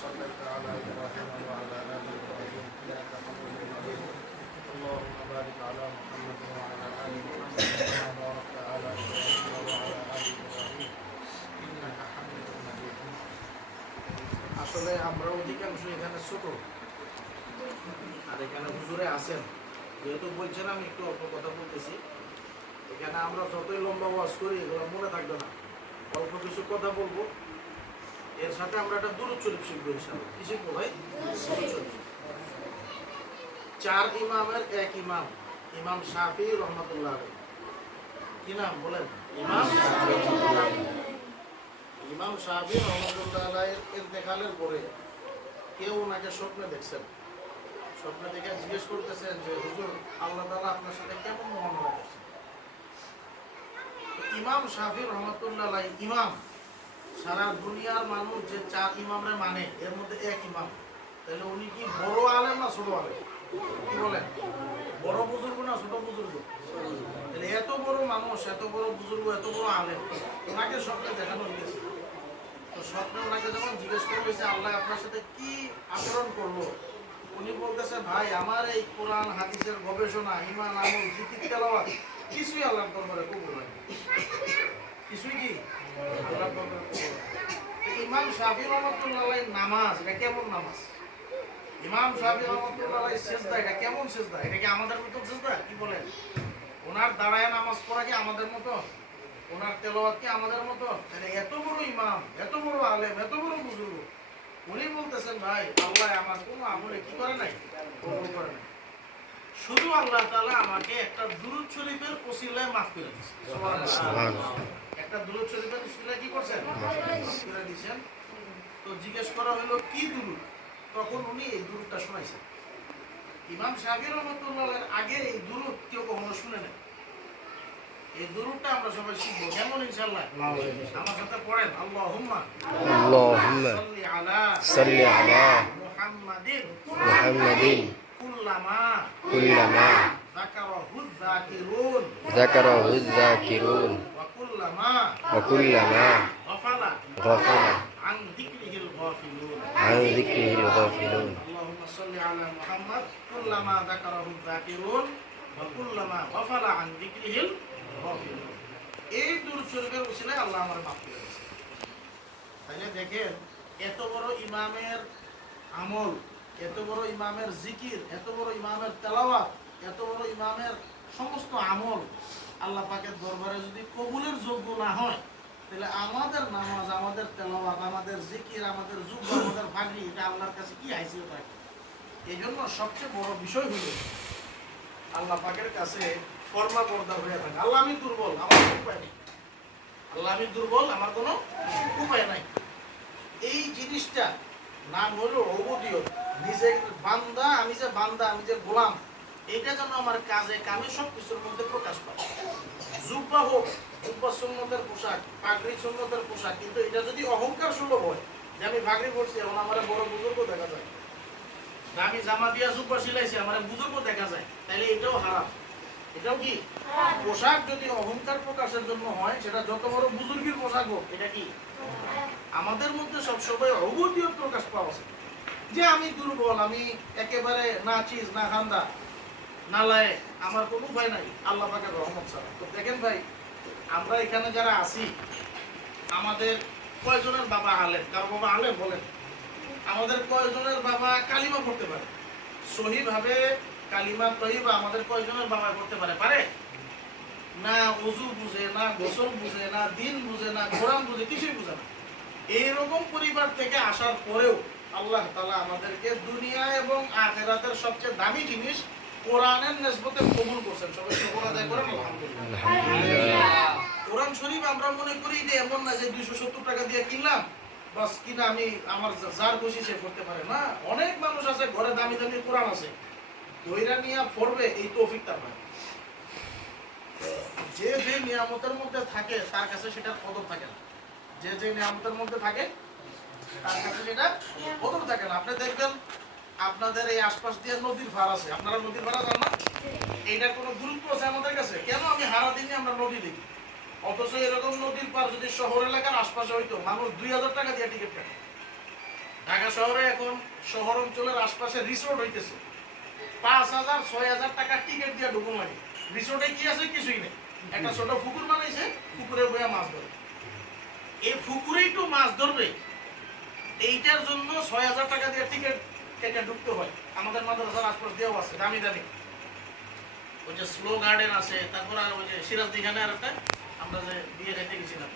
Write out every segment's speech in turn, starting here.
صليت على إبراهيم وعلى آل إبراهيم إنك حميد مجيد اللهم بارك على محمد وعلى آل محمد كما باركت على إبراهيم وعلى آل إبراهيم إنك حميد مجيد আসলে আমরা অধিকাংশ এখানে ছোট আর এখানে হুজুরে আছেন যেহেতু বলছেন আমি একটু অল্প কথা বলতেছি এখানে আমরা যতই লম্বা ওয়াজ করি এগুলো মনে থাকবে না অল্প কিছু কথা বলবো এর সাথে আমরা একটা দুরূদ শরীফ শিখবো ইনশাআল্লাহ কি শিখবো ভাই চার ইমামের এক ইমাম ইমাম শাফি রহমাতুল্লাহ আলাইহি কি নাম বলেন ইমাম শাফি রহমাতুল্লাহ আলাইহির ইন্তেকালের পরে কেউ ওনাকে স্বপ্নে দেখছেন স্বপ্নে দেখে জিজ্ঞেস করতেছেন যে হুজুর আল্লাহ তাআলা আপনার সাথে কেমন মুআমালা করছেন ইমাম শাফি রহমাতুল্লাহ আলাইহি ইমাম সারা দুনিয়ার মানুষ যে চার ইমামরে মানে এর মধ্যে এক ইমাম তাহলে উনি কি বড় আলেম না ছোট আলেম কি বলেন বড় বুজুর্গ না ছোট বুজুর্গ তাহলে এত বড় মানুষ এত বড় বুজুর্গ এত বড় আলেম ওনাকে স্বপ্নে দেখানো হয়েছে তো স্বপ্নে ওনাকে যখন জিজ্ঞেস করা হয়েছে আল্লাহ আপনার সাথে কি আচরণ করলো উনি বলতেছে ভাই আমার এই কোরআন হাদিসের গবেষণা ঈমান আমল জিকির তেলাওয়াত কিছুই আল্লাহর দরবারে কবুল হয় কিছুই কি আল্লাহর দরবারে কবুল ইমাম শাফি রহমাতুল্লাহ আলাইহি নামাজ এটা কেমন নামাজ ইমাম শাফি রহমাতুল্লাহ আলাইহি সিজদা এটা কেমন সিজদা এটা কি আমাদের মতো সিজদা কি বলেন ওনার দাঁড়ায় নামাজ পড়া কি আমাদের মতো ওনার তেলাওয়াত কি আমাদের মতো মানে এত বড় ইমাম এত বড় আলেম এত বড় বুজুর্গ উনি বলতেছেন ভাই আল্লাহ আমার কোনো আমলে কি করে নাই কবুল করে নাই শুধু আল্লাহ তাআলা আমাকে একটা দুরূদ শরীফের ওসিলায় maaf করে দিয়েছেন সুবহানাল্লাহ একটা দুরূদ শরীফের ওসিলায় কি করছেন maaf করে দিয়েছেন তো জিজ্ঞেস করা হলো কি দুরূদ তখন উনি এই দুরূদটা শোনাইছেন ইমাম শাফি রহমাতুল্লাহর আগে এই দুরূদ কেউ কখনো শুনে নাই এই দুরূদটা আমরা সবাই শিখব কেমন ইনশাআল্লাহ আমার সাথে পড়েন আল্লাহুম্মা সাল্লি আলা মুহাম্মাদিন কুল্লামা যাকারাহু যাকিরুন ওয়া কুল্লামা গাফালা আন যিকরিহিল গাফিলুন আল্লাহুম্মা সাল্লি আলা মুহাম্মাদ কুল্লামা যাকারাহু যাকিরুন ওয়া কুল্লামা গাফালা আন যিকরিহিল গাফিলুন এই দুরূদ শরীফের ওসিলায় আল্লাহ আমারে maaf করে দিয়েছেন তাহলে দেখেন এত বড় ইমামের আমল এত বড় ইমামের জিকির এত বড় ইমামের তেলাওয়াত এত বড় ইমামের সমস্ত আমল আল্লাহ পাকের দরবারে যদি কবুলের যোগ্য না হয় তাহলে আমাদের নামাজ আমাদের তেলাওয়াত আমাদের জিকির আমাদের যুগ আমাদের ভাগরি এটা আল্লাহর কাছে কি হাইসিয়ত রাখে এই জন্য সবচেয়ে বড় বিষয় হলো আল্লাহ পাকের কাছে ফরমা পর্দা হয়ে থাকে আল্লাহ আমি দুর্বল আমার কোনো উপায় নেই আল্লাহ আমি দুর্বল আমার কোনো উপায় নাই এই জিনিসটা নাম হলো অবুদিয়ত নিজের বান্দা আমি যে গোলাম এটা যেন আমার কাজে কামে সব কিছুর মধ্যে প্রকাশ পায় জুব্বা হোক জুব্বা সুন্নতের পোশাক পাগড়ি সুন্নতের পোশাক কিন্তু এটা যদি অহংকার সুলভ হয় যে আমি পাগড়ি পরছি এখন আমার বড় বুজুর্গ দেখা যায় আমি জামা দিয়া জুব্বা সিলাইছি আমার বুজুর্গ দেখা যায় তাহলে এটাও হারাম এটাও কি পোশাক যদি অহংকার প্রকাশের জন্য হয় সেটা যত বড় বুজুর্গের পোশাক হোক এটা কি আমাদের মধ্যে সবসময় অবুদিয়ত প্রকাশ পাওয়া যায় যে আমি দুর্বল আমি একেবারে না চিজ না খান্দা না লায়ে আমার কোনো উপায় নাই আল্লাহ পাকের রহমত ছাড়া তো দেখেন ভাই আমরা এখানে যারা আছি আমাদের কয়জনের বাবা আলেম কারো বাবা আলেম বলেন আমাদের কয়জনের বাবা কালিমা পড়তে পারে সহিভাবে কালিমা তয়্যিবা আমাদের কয়জনের বাবা পড়তে পারে না ওযু বুঝে না গোসল বুঝে না দিন বুঝে না কোরআন বুঝে কিছুই বুঝে না এইরকম পরিবার থেকে আসার পরেও আল্লাহ তাআলা আমাদেরকে দুনিয়া এবং আখিরাতের সবচেয়ে দামি জিনিস কোরআনের নিসবতে কবুল করেছেন সবাই শুকর আদায় করেন আলহামদুলিল্লাহ কোরআন শরীফ আমরা মনে করি যে এমন না যে 270 টাকা দিয়ে কিনলাম বাস কিনা আমি আমার যার খুশি সে পড়তে পারে না অনেক মানুষ আছে ঘরে দামি দামি কোরআন আছে দইরা নিয়ে পড়বে এই তৌফিক তার নাই যে যে নিয়ামতের মধ্যে থাকে তার কাছে সেটা কদর থাকে না যে যে নিয়ামতের মধ্যে থাকে তার কাছে সেটা কদর থাকে না আপনি দেখবেন আপনাদের এই আশপাশ দিয়ে নদীর পার আছে আপনারা নদীর পার জানেন না এইটার কোনো গুরুত্ব আছে আমাদের কাছে কেন আমি সারা দিনে আমরা নদী দেখি অথচ এরকম নদীর পার যদি শহর এলাকার আশপাশে হইতো মানুষ 2000 টাকা দিয়ে টিকিট কাটে ঢাকা শহরে এখন শহর অঞ্চলের আশপাশে রিসোর্ট হইতেছে, 5,000 6,000 টাকা টিকিট দিয়ে ঢুকুন লাগে। রিসোর্টে কি আছে? কিছুই নেই, একটা ছোট পুকুর বানাইছে, পুকুরে বইয়া মাছ ধরে। এই পুকুরেই তো মাছ ধরবে, এইটার জন্য 6,000 টাকা দিয়ে টিকিট কেটে ঢুকতে হয়। আমাদের মাদ্রাসার আশপাশ দিয়েও আছে দামি দামি, ওই যে স্লো গার্ডেন আছে, তারপর আর ওই যে সিরাজদিখানে আর একটা আমরা যে বিয়ে খাইতে গেছিলাম।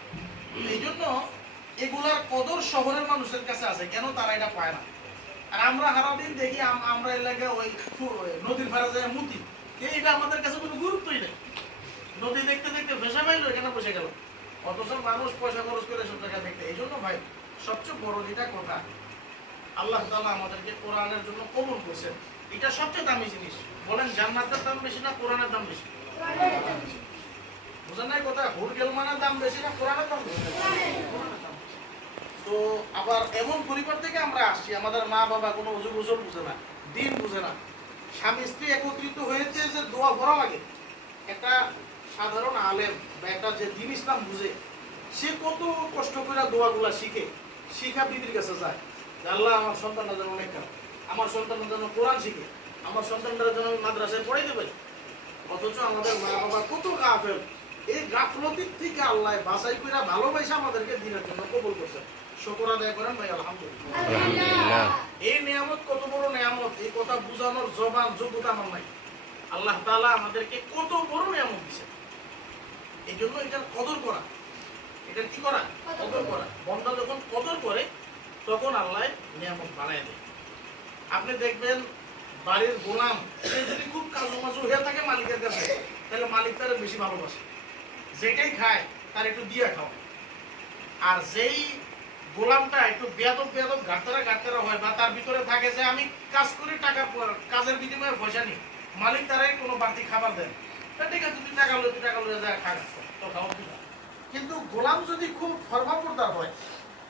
এই জন্য এগুলার কদর শহরের মানুষের কাছে আছে, কেন তারা এটা পায় না? আর আমরা সারাদিন দেখি আমরা এলাকায় ওই নদীর পাড়ে যায় মুতি, এইটা আমাদের কাছে কোনো গুরুত্বই নেই। নদী দেখতে দেখতে ভেসে পাইলো, এখানে বসে গেল, অথচ মানুষ পয়সা খরচ করে সব জায়গায় দেখতে। এই জন্য ভাই সবচেয়ে বড় যেটা কথা, আল্লাহ তাআলা আমাদেরকে কোরআনের জন্য কবুল করেছেন, এটা সবচেয়ে দামি জিনিস। বলেন জান্নাতের দাম বেশি না কোরআনের দাম বেশি? বুঝেন নাই কথা? হুরগেলমানের দাম বেশি না কোরআনের দাম বেশি? তো আবার এমন পরিবার থেকে আমরা আসছি, আমাদের মা বাবা কোনো ওজুর বুঝে না, দিন বুঝে না, স্বামী স্ত্রী একত্রিত হয়েছে যে দোয়া করা লাগে। একটা সাধারণ আলেম বা একটা যে দিন ইসলাম বুঝে, সে কত কষ্ট করে দোয়াগুলা শিখা বিবির কাছে যায়, আল্লাহ আমার সন্তানরা যেন অনেক কাজ, আমার সন্তানরা যেন কোরআন শিখে, আমার সন্তানরা যেন আমি মাদ্রাসায় পড়াইতে পারি। অথচ আমাদের মা বাবা কত গাফেল, এই গাফলতির থেকে আল্লাহ বাছাই করে ভালোবাসা আমাদেরকে দিনের জন্য কবুল করছে। শুকর আদায় করেন ভাই, আলহামদুলিল্লাহ। এই নিয়ামত কত বড় নিয়ামত, এই কথা বুঝানোর জবান যোগ্যতা আমার নাই। আল্লাহ তাআলা আমাদেরকে কত বড় নিয়ামত দিয়েছে, এই জন্য এটার কদর করা, এটার কি করা? কদর করা। বন্দা যখন কদর করে তখন আল্লাহ নিয়ামত বাড়ায় দেয়। আপনি দেখবেন বাড়ির গোলাম সে যদি খুব কাজু মাজু হয়ে থাকে মালিকের কাছে, তাহলে মালিক তার বেশি ভালোবাসে, যেটাই খায় তার একটু দিয়ে খাও। আর যেই গোলামটা একটু বেয়াদব গাড়তারা হয়, বা তার ভিতরে থাকে যে আমি কাজ করে টাকা কাজের বিনিময়ে পয়সা নিই, মালিক তারাই কোনো বাড়তি খাবার দেন, ঠিক আছে তুই টাকা লয়ে যা খা, তো খাওয়া। কিন্তু গোলাম যদি খুব ফরমাবরদার হয়,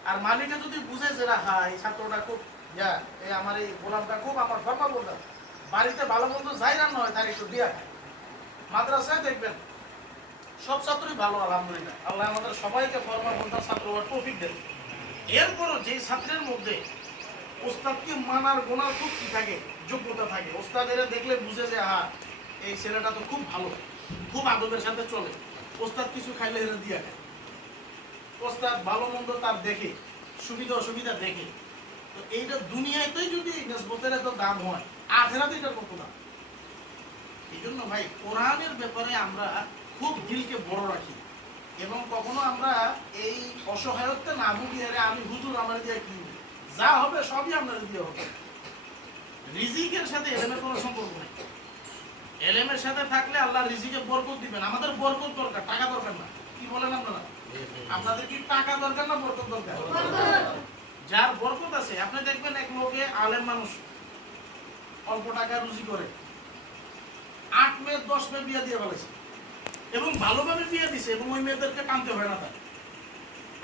আর মালিকে যদি বুঝে যে না হ্যাঁ এই ছাত্রটা খুব এই আমার এই গোলামটা খুব আমার ফরমাবরদার, বাড়িতে ভালো মন্দ যাই রান্না হয় তার একটু দিয়া খায়। মাদ্রাসায় দেখবেন সব ছাত্রই ভালো, আলহামদুলিল্লাহ, আল্লাহ আমাদের সবাইকে ফরমাবরদার ছাত্র হওয়ার তৌফিক দেন। এরপরও যে ছাত্রের মধ্যে ওস্তাদকে মানার গোনার খুব কি থাকে, যোগ্যতা থাকে, ওস্তাদের দেখলে বুঝে যে হ্যাঁ এই ছেলেটা তো খুব ভালো, খুব আদবের সাথে চলে, ওস্তাদ কিছু খাইলে এরা দিয়া খায়, ওস্তাদ ভালো মন্দ তার দেখে, সুবিধা অসুবিধা দেখে। তো এইটা দুনিয়াতেই যদি নিসবতের এত দাম হয়, আখিরাতে এটার কত দাম? এই জন্য ভাই কোরআনের ব্যাপারে আমরা খুব দিলকে বড় রাখি, এবং কখনো আমরা এই অসহায়ত্বে না ভুগি, আমি হুজুর আমার দিয়ে কি যা হবে সবই আপনার দিয়ে হবে। রিজিকের সাথে এলেমের কোনো সম্পর্ক নেই। এলেমের সাথে থাকলে আল্লাহ রিজিকে বরকত দিবেন। আমাদের বরকত দরকার, টাকা দরকার না। কি বলেন আপনারা? আপনাদের কি টাকা দরকার না বরকত দরকার? যার বরকত আছে, আপনি দেখবেন এক লোকে আলেম মানুষ অল্প টাকা রুজি করে 8 মেয়ে 10 মেয়ে বিয়ে দিয়ে ফেলেছে, এবং ভালোভাবে বিয়ে দিছে, এবং ওই মেয়েদেরকে টানতে হয় না তার।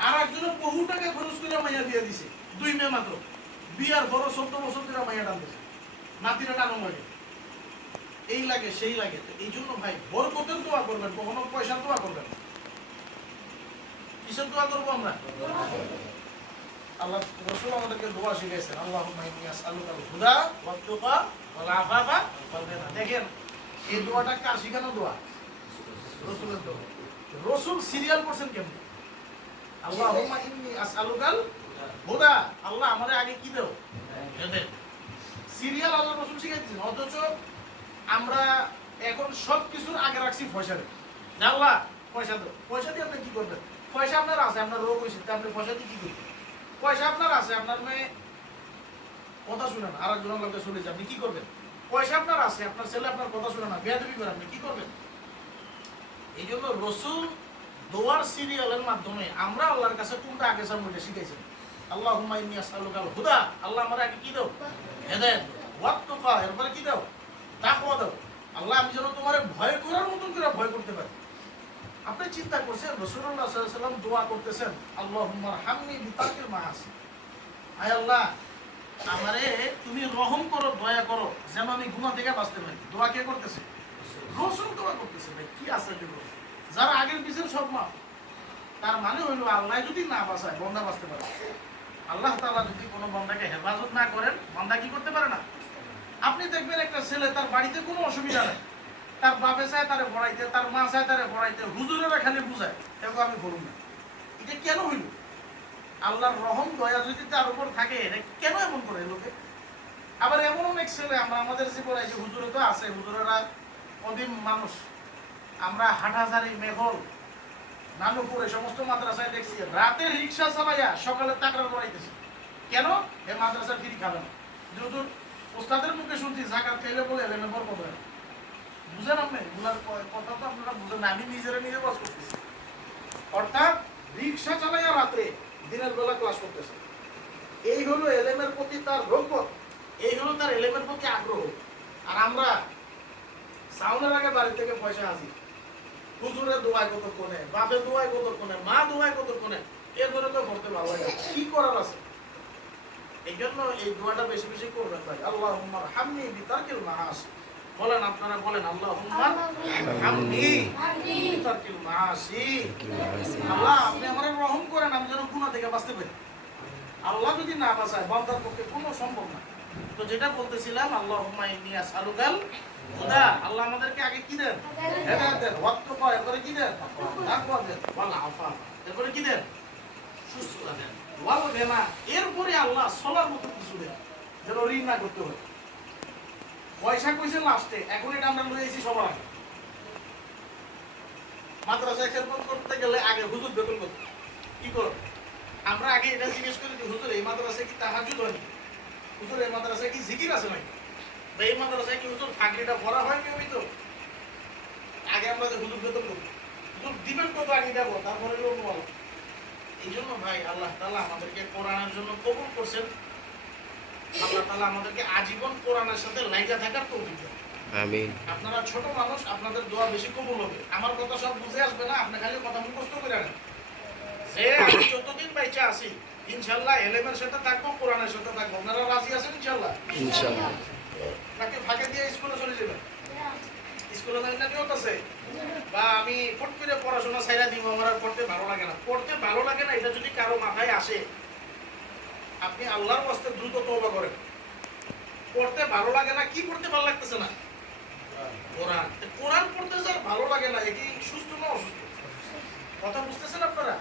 আর একজনে বহু টাকা খরচ করে মাইয়া বিয়ে দিছে, 2 মেয়ে মাত্র, বিয়ার বড় 14 বছর ধরে মাইয়া টানতেছে, নাতিরা টানো লাগে, এই লাগে সেই লাগে। তো এই জন্য ভাই বরকতের দোয়া করবেন, কখনো পয়সার দোয়া করবেন। কিসের দোয়া করবো আমরা? আল্লাহ রাসূল আমাদেরকে দোয়া শিখাইছেন, আল্লাহুম্মা ইন্নী আসআলুকাল হুদা ওয়াত তুকা ওয়াল আফাফা ওয়াল গিনা। দেখেন এই দোয়াটা কার শিখানো দোয়া? রাসূলের দোয়া। রাসূল সিরিয়াল করছেন কেমন? আল্লাহুম্মা ইন্নী আসআলুকাল হুদা, আল্লাহ আমারে আগে কি দাও? হেদায়েত। সিরিয়াল আল্লাহ রাসূল শিখাইছেন, অথচ আমরা এখন সব কিছুর আগে রাখছি পয়সা। আল্লাহ পয়সা দাও, পয়সা দিয়ে আপনি কি করবেন? পয়সা আপনার আছে, আপনার রোগ হয়েছে, আপনি পয়সা দিয়ে কি করবেন? পয়সা আপনার আছে, আপনার মেয়ে কথা শুনে না, আর একজনের লোকে চলে যায়, আপনি কি করবেন? পয়সা আপনার আছে, আপনার ছেলে আপনার কথা শুনে না, বেয়াদবি করে, আপনি কি করবেন? এই জন্য রাসূল দোয়ার সিরিয়ালের মাধ্যমে আমরা আল্লাহর কাছে কোনটা আগে চাইবো এটা শিখাইছেন। আল্লাহুম্মা ইন্নী আসআলুকাল হুদা, আল্লাহ আমার আগে কি দাও? হেদায়েত। ওয়াত তুকা, এরপরে কি দাও? তাকওয়া দাও। আল্লাহ আমি যেন তোমার ভয় করার মতন করে ভয় করতে পারি। আপনি চিন্তা করছেন রাসূলুল্লাহ সাল্লাল্লাহু আলাইহি ওয়াসাল্লাম দোয়া করতেছেন, আল্লাহুম্মা রহামনি বিতাকিল মাআসি, আয় আল্লাহ আমারে তুমি রহম করো, দয়া করো, যেন আমি গুনাহ থেকে বাঁচতে পারি। দোয়া কে করতেছে? রাসূল দোয়া করতেছে। ভাই কি আছে এগুলো? যারা আগের পিছের সব মাফ, তার মানে হইল আল্লাহ যদি না বাঁচায় বান্দা বাঁচতে পারে। আল্লাহ তাআলা যদি কোনো বান্দাকে হেফাজত না করেন, বান্দা কি করতে পারে না। আপনি দেখবেন একটা ছেলে তার বাড়িতে কোনো অসুবিধা নেই, তার বাপে চায় তারে পড়াইতে, তার মা চায় তারে পড়াইতে, হুজুরেরা খালি বুঝায় এরকম আমি বলুন না। এটা কেন হইল? আল্লাহর রহম দয়া যদি তার উপর থাকে, এটা কেন এমন করে লোকে? আবার এমন অনেক ছেলে আমরা আমাদের জীবনে, যে হুজুরে তো আছে, হুজুরেরা অদিম মানুষ, আমরা হাটহাজারি, মেঘল, নানুপুর এই সমস্ত মাদ্রাসায় দেখছি রাতে রিক্সা চালাইয়া সকালে তাকরার বাড়াইতেছে। কেন? এ মাদ্রাসার ফিরি খাবে না। হুজুর ওস্তাদের মুখে শুনছি জাকাত খাইলে বলে এলেমে বরকত হয়। বুঝেন আপনি এগুলার কথা তো আপনারা বুঝেন না, আমি নিজে বাস করতেছি। অর্থাৎ রিক্সা চালাইয়া রাতে দিনের বেলা ক্লাস করতেছে। এই হলো এলেমের প্রতি তার রোগবত, এই হলো তার এলেমের প্রতি আগ্রহ। আর আমরা সাউনের আগে বাড়ি থেকে পয়সা আসি, হুজুরে দোয়ায় কত কোনে, বাপে দোয়ায় কত কোনে, মা দোয়ায় কত কোনে, এরপরে তো করতে ভালো লাগে, কি করার আছে? এই জন্য এই দোয়াটা বেশি বেশি করবেন ভাই। আল্লাহুম্মা রহামনি বিতারকিল মাআসি। বলেন, আপনারা বলেন, আল্লাহুম্মা রহামনি বিতারকিল মাআসি। আল্লাহ আপনি আমারে রহম করেন, আমি যেন গুনাহ থেকে বাঁচতে পারি। আল্লাহ যদি না বাঁচায়, বান্দার পক্ষে কোনো সম্ভব না। তো যেটা বলতেছিলাম, আল্লাহুম্মা ইন্নী আসআলুকাল হুদা। আল্লাহ আমাদেরকে আগে কি দেন? হেদায়েত দেন। ওয়াত্তাকা, এরপরে কি দেন? তাকওয়া দেন। ওয়াল আফাফ, এরপরে কি দেন? সুস্থতা দেন। ওয়াল গিনা, এরপরে আল্লাহ চলার মতো কিছু দেন, যেন ঋণ না করতে হয়। পয়সা কইছে লাস্টে, এখন এটা আমরা লই আইছি সবার আগে। মাদ্রাসায় খেদমত করতে গেলে আগে হুজুর বেতন কত কি করো? আমরা আগে এটা জিজ্ঞেস করি যে হুজুর এই মাদ্রাসায় কি তাহাজ্জুদ হয়? হুজুর এই মাদ্রাসায় কি জিকির আছে নাকি? বা এই মাদ্রাসায় কি হুজুর ফাঁকরিটা ভরা হয় নিয়মিত? আগে আমরা হুজুর বেতন করি, হুজুর দিবেন কত আগে যাবো, তারপরে লোক বলো। এই জন্য ভাই আল্লাহ তাআলা আমাদেরকে কোরআনের জন্য কবুল করছেন। আল্লাহ তাআলা আমাদেরকে আজীবন কোরআনের সাথে লাইগা থাকার তৌফিক দেন। আমিন। আপনারা ছোট মানুষ, আপনাদের দোয়া বেশি কবুল হবে। আমার কথা সব বুঝে আসবে না, আপনি খালি কথা মুখস্থ করে আনেন যে আমি যতদিন বাইচা আছি ইনশাআল্লাহ এলেমের সাথে থাকবো, কোরআনের সাথে থাকবো। আপনারা রাজি আছেন ইনশাআল্লাহ? ইনশাআল্লাহ। নাকি ফাঁকে দিয়ে স্কুলে চলে যাবেন? স্কুলে যাবেন না নিয়ত আছে? বা আমি ফট করে পড়াশোনা ছাইরা দিব, আমার আর পড়তে ভালো লাগে না। পড়তে ভালো লাগে না, এটা যদি কারো মাথায় আসে, আপনি আল্লাহর ওয়াস্তে দ্রুত তওবা করেন। পড়তে ভালো লাগে না, কি পড়তে ভালো লাগতেছে না? কোরআন। কোরআন পড়তে যার ভালো লাগে না, এটি সুস্থ না অসুস্থ? কথা বুঝতেছেন আপনারা?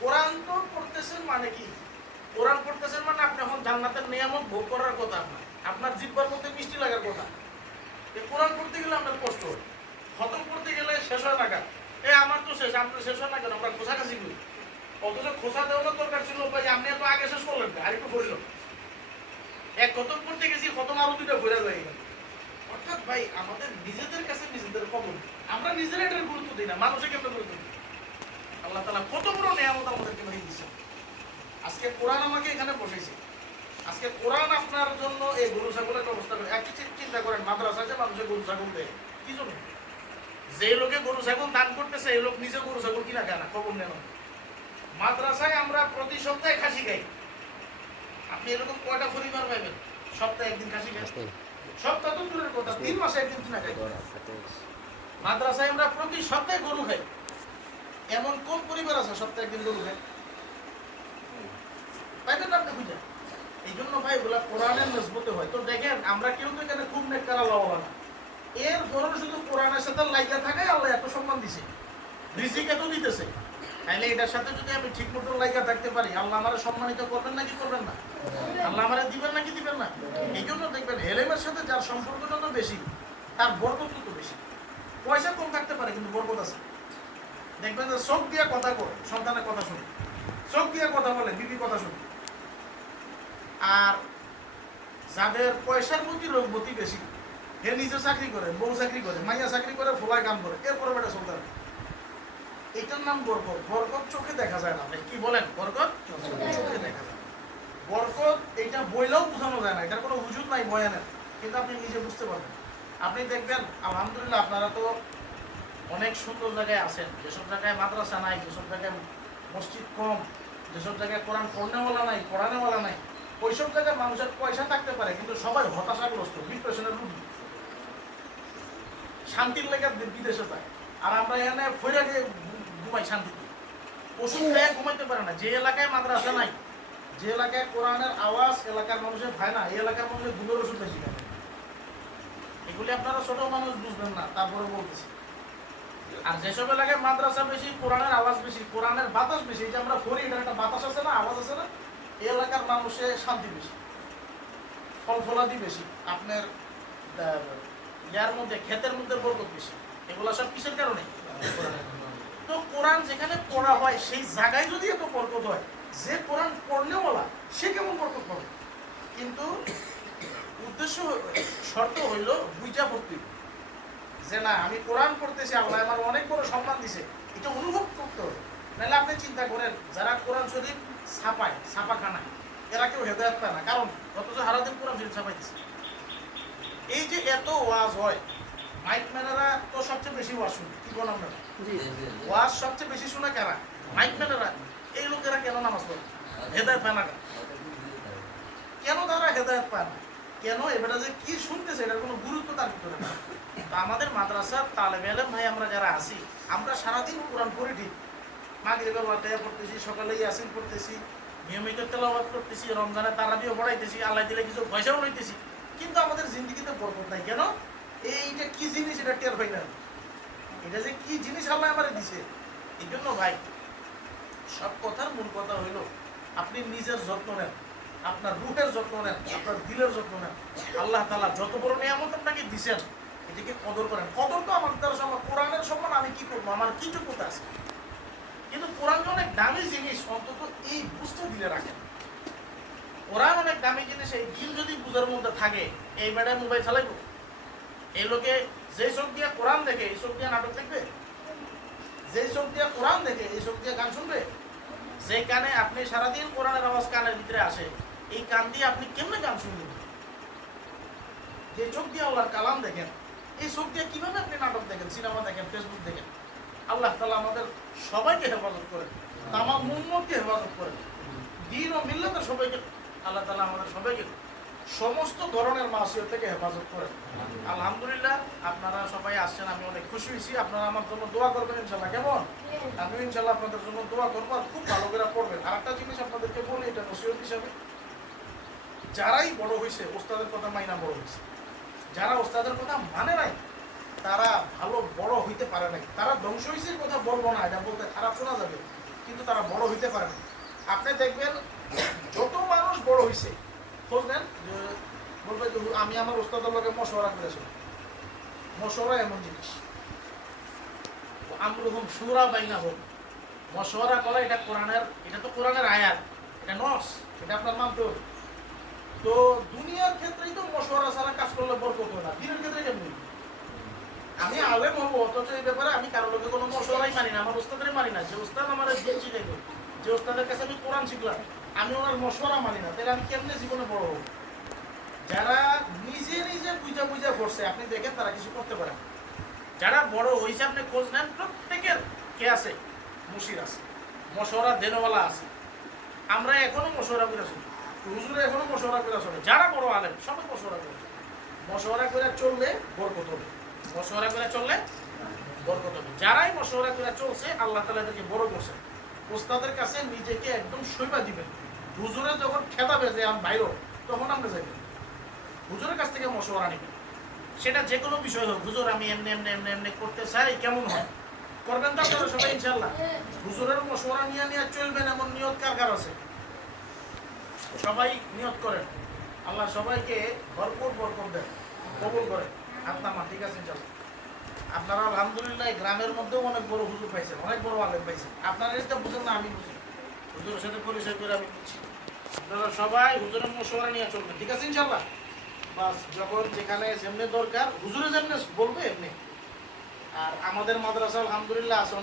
কোরআন তো পড়তেছেন মানে কি? কোরআন পড়তেছেন মানে আপনি এখন জান্নাতের নিয়ামত ভোগ করার কথা, আপনার জিহ্বার মধ্যে মিষ্টি লাগার কথা। কোরআন পড়তে গেলে আপনার কষ্ট হয়, খতম করতে গেলে শেষ হয় না কেন? আমার তো শেষ, আপনার শেষ হয় না কেন? আমরা খোঁচাকাছি করি, অথচ খোঁচা দেওয়ার দরকার ছিল ভাই, আপনি এত আগে শেষ করলেন আর একটু পড়ল। এক খতম করতে গেছি, খতম আরো দুইটা ঘুরে যায়। অর্থাৎ ভাই আমাদের নিজেদের কাছে নিজেদের খবর, আমরা নিজেরা এটার গুরুত্ব দিই না, মানুষকে কেমন গুরুত্ব দিই। আল্লাহ তাআলা কত বড় নিয়ামত আমাদেরকে ভাই দিয়েছে। আজকে কোরআন আমাকে এখানে বসেছে, আজকে কোরআন আপনার জন্য এই গরু ছাগলের ব্যবস্থা করে। একটি চিন্তা করেন, মাদ্রাসায় যে মানুষের গরু ছাগল দেয় কি জন্য? যে লোকে গরু ছাগল দান করতেছে, এই লোক নিজে গরু ছাগল কিনা খায় না, খবর নেন। মাদ্রাসায় আমরা প্রতি সপ্তাহে খাসি খাই। আপনি এরকম কয়টা পরিবার পাইবেন সপ্তাহে একদিন খাসি খাই? সপ্তাহ তো দূরের কথা, 3 মাসে একদিন কিনা খাই। মাদ্রাসায় আমরা প্রতি সপ্তাহে গরু খাই। এমন কোন পরিবার আছে সপ্তাহে একদিন গরু খায়? পাইবেন না আপনি বুঝে। এই জন্য ভাই ওগুলা কোরআনের নসবতে হয়। তো দেখেন আমরা কেউ তো এখানে খুব নেককার আল্লাহ না, এর ধরুন শুধু কোরআনের সাথে লাইগা থাকায় আল্লাহ এত সম্মান দিছে, রিজিক এত দিতেছে। তাইলে এটার সাথে যদি আমি ঠিক মতো লাইগা থাকতে পারি, আল্লাহ আমারে সম্মানিত করবেন নাকি করবেন না? আল্লাহ আমারে দিবেন নাকি দিবেন না? এই জন্য দেখবেন এলেমের সাথে যার সম্পর্ক যত বেশি, তার বরকত তত বেশি। পয়সা কম থাকতে পারে কিন্তু বরকত আছে। দেখবেন যে চোখ দিয়ে কথা বলে, সন্তানের কথা শুনে, চোখ দিয়ে কথা বলে, বিবি কথা শুনে। আর যাদের পয়সার প্রতি রোগবতী বেশি, হে নিজে চাকরি করে, বউ চাকরি করে, মাইয়া চাকরি করে, ফোলায় কাম করে, এরপরে বেটা চলতে হবে। এটার নাম বরকত। বরকত চোখে দেখা যায় না ভাই, কি বলেন? বরকত চোখে দেখা যায়। বরকত এটা বইলেও বোঝানো যায় না, এটার কোনো হুজুর নাই বয়ানের, কিন্তু আপনি নিজে বুঝতে পারবেন। আপনি দেখবেন আলহামদুলিল্লাহ আপনারা তো অনেক সুন্দর জায়গায় আছেন, যেসব জায়গায় মাদ্রাসা নাই, যেসব জায়গায় মসজিদ কম, যেসব জায়গায় কোরআন পড়নেওয়ালা নাই, পড়ানেওয়ালা নাই, ওইসব জায়গায় মানুষের পয়সা থাকতে পারে কিন্তু সবাই হতাশাগ্রস্ত, ডিপ্রেশনের রোগী, শান্তির লেগে বিদেশে যায়। আর আমরা এখানে ফইরা গিয়ে ঘুমাই শান্তিতে, ওষুধ খেয়ে ঘুমাইতে পারে না। যে এলাকায় মাদ্রাসা নাই, যে এলাকায় কোরআনের আওয়াজ এলাকার মানুষের ভাই না, এই এলাকার মানুষের ঘুমের ওষুধ বেশি খায়। এগুলি আপনারা ছোট মানুষ বুঝবেন না, তারপরে বলতেছি। আর যেসব এলাকায় মাদ্রাসা বেশি, কোরআনের আওয়াজ বেশি, কোরআনের বাতাস বেশি, এই যে আমরা করি এটার একটা বাতাস আছে না, আওয়াজ আছে না, এই এলাকার মানুষের শান্তি বেশি, ফল ফলাদি বেশি, আপনার ইয়ার মধ্যে ক্ষেতের মধ্যে বরকত বেশি। এগুলো সব কিসের কারণে? তো কোরআন যেখানে পড়া হয় সেই জায়গায় যদি এত বরকত হয়, যে কোরআন পড়লেও বলা সে কেমন বরকত পাবে? কিন্তু উদ্দেশ্য শর্ত হইল বুঝা পড়তে, যে না আমি কোরআন পড়তেছি, আল্লাহ আমার অনেক বড় সম্মান দিছে, এটা অনুভব করতে হবে। নাহলে আপনি চিন্তা করেন যারা কোরআন শরীফ ছাপায়, ছাপাখানায়, এরা কেউ হেদায়েত পায় না, কারণ অথচ সারাদিন কোরআন শরীফ ছাপাইতেছে। এই যে এত ওয়াজ হয়, মাইক ম্যানেরা তো সবচেয়ে বেশি ওয়াজ শুনে, কি বলেন আপনারা? ওয়াজ সবচেয়ে বেশি শুনে কারা? মাইক ম্যানেরা। এই লোকেরা কেন নামাজ পড়ে? হেদায়েত পায় না কেন? তারা হেদায়েত পায় না কেন? এবারে যে কি শুনতেছে এটার কোনো গুরুত্ব তার ভিতরে না। তো আমাদের মাদ্রাসার তালেবে ইলম ভাই আমরা যারা আছি, আমরা সারাদিন কোরআন পড়ি ঠিক, মাগরিবের ওয়াক্তে পড়তেছি, সকালে ইয়াসিন পড়তেছি, নিয়মিত তেলাওয়াত করতেছি, রমজানে তারাবিও পড়াইতেছি, আল্লাহ দিলে কিছু পয়সাও লইতেছি, কিন্তু আমাদের জিন্দেগিতে বরকত নাই কেন? এইটা কি জিনিস এটা টের পাই না। এটা যে কি জিনিস আল্লাহ আমারে দিছে। এই জন্য ভাই সব কথার মূল কথা হইল আপনি নিজের যত্ন নেন, আপনার রূহের যত্ন নেন, আপনার দিলের যত্ন নেন। আল্লাহ তাআলা যত বড় নিয়ামত আপনাকে দিছেন এটাকে কদর করেন। কদর তো আমার দ্বারা সম্ভব, কোরআনের সম্মান আমি কি করবো, আমার কি যোগ্যতা আছে? কিন্তু কোরআন অনেক দামি জিনিস, অন্তত এই বুঝতে দিলে রাখেন। কোরআন অনেক দামি জিনিস, এই দিল যদি বুঝার মধ্যে থাকে, এই ম্যাডাম মোবাইল চালাইব? এই লোকে যে চোখ দিয়ে কোরআন দেখে এই চোখ দিয়ে নাটক দেখবে? যে চোখ দিয়ে কোরআন দেখে এই চোখ দিয়ে গান শুনবে? যে কানে আপনি সারাদিন কোরআনের আওয়াজ কানের ভিতরে আসে, এই কান দিয়ে আপনি কেমনে গান শুনবেন? যে চোখ দিয়ে আল্লাহর কালাম দেখেন, এই চোখ দিয়ে কিভাবে আপনি নাটক দেখেন, সিনেমা দেখেন, ফেসবুক দেখেন? আল্লাহ তাআলা আমাদের সবাইকে হেফাজত করেন, তামাম উম্মতকে হেফাজত করেন, দ্বীন ও মিল্লাতের সবাইকে আল্লাহ তাআলা আমাদের সবাইকে সমস্ত ধরনের মাসিয়ত থেকে হেফাজত করেন। আলহামদুলিল্লাহ আপনারা সবাই আসছেন, আমি অনেক খুশি হয়েছি। আপনারা আমার জন্য দোয়া করবেন ইনশাআল্লাহ, কেমন? আমি ইনশাআল্লাহ আপনাদের জন্য দোয়া করবো, আর খুব ভালো করে পড়বেন। আর একটা জিনিস আপনাদেরকে বলি, এটা নসিহত হিসাবে, যারাই বড় হয়েছে ওস্তাদের কথা মাইনা বড় হয়েছে, যারা ওস্তাদের কথা মানে নাই তারা ভালো বড় হইতে পারে নাই। তারা ধ্বংস হয়েছে কথা বলবো না, এটা বলতে খারাপ শোনা যাবে, কিন্তু তারা বড় হইতে পারে না। আপনি দেখবেন যত মানুষ বড় হয়েছে খোঁজ নেন, বলবে যে আমি আমার ওস্তাদের লোকে মশওয়ারা করেছি। মশওয়ারা এমন জিনিস, আমরুহুম শুরা বাইনাহুম, মশওয়ারা করা এটা কোরআনের, এটা তো কোরআনের আয়াত, এটা নস, এটা আপনার মানতে হবে। তো দুনিয়ার ক্ষেত্রেই তো মশওয়ারা ছাড়া কাজ করলে বরকত হয় না, দিনের ক্ষেত্রে কেমনি? আমি আলেম হবো, অথচ এই ব্যাপারে আমি কারো লোকে কোনো মশওয়ারাই মানি না, আমার ওস্তাদেরই মানি না। যে ওস্তাদ আমার দিন শিখাইল, যে ওস্তাদের কাছে আমি কোরআন শিখলাম, আমি ওনার মশওয়ারা মানি না, তাহলে আমি কেমনে জীবনে বড় হবো? যারা নিজে নিজে বুঝা বুঝা করছে আপনি দেখেন তারা কিছু করতে পারেন। যারা বড় হয়েছে আপনি খোঁজ নেন, প্রত্যেকের কে আছে? মুশির আছে, মশওয়ারা দেনওয়ালা আছে। আমরা এখনো মশওয়ারা করে চলি, হুজুরে এখনো মশওয়ারা করে চলে। যারা বড় আলেম সবাই মশওয়ারা করে, মশওয়ারা করে চললে বরকত হবে, মশওয়ারা করে চললে বরকত হবে। যারাই মশওয়ারা করে চলছে আল্লাহ তাআলা এদেরকে বড় করছে। ওস্তাদের কাছে নিজেকে একদম সইবা দিবেন। হুজুরে যখন খেতাবে যে আমি বাইর, তখন আমরা যাইবেন হুজুরের কাছ থেকে মশওয়ারা নেবেন। সেটা যে কোনো বিষয় হোক, হুজুর আমি এমনি এমনি এমনি এমনি করতে চাই, কেমন হয়? করবেন তো আপনারা সবাই ইনশাআল্লাহ। হুজুরের মশওয়ারা নিয়ে নিয়ে চলবেন, এমন নিয়ত কার কার আছে? সবাই নিয়ত করেন, আল্লাহ সবাইকে ভরপুর বরকত দেন, কবুল করেন। আপনার ঠিক আছে ইনশাআল্লাহ। আপনারা আলহামদুলিল্লাহ গ্রামের মধ্যেও অনেক বড় হুজুর পাইছেন, অনেক বড় আলেম পাইছেন। আপনারা এটা বুঝেন না, আমি বুঝি, হুজুরের সাথে পরিচয় করে আমি বুঝছি। আপনারা সবাই হুজুরের মশওয়ারা নিয়ে চলবেন, ঠিক আছে ইনশাআল্লাহ। বাস যখন যেখানে যেমনি দরকার হুজুরে যেমনি বলবে এমনি। আর আমাদের মাদ্রাসা আলহামদুলিল্লাহ আছে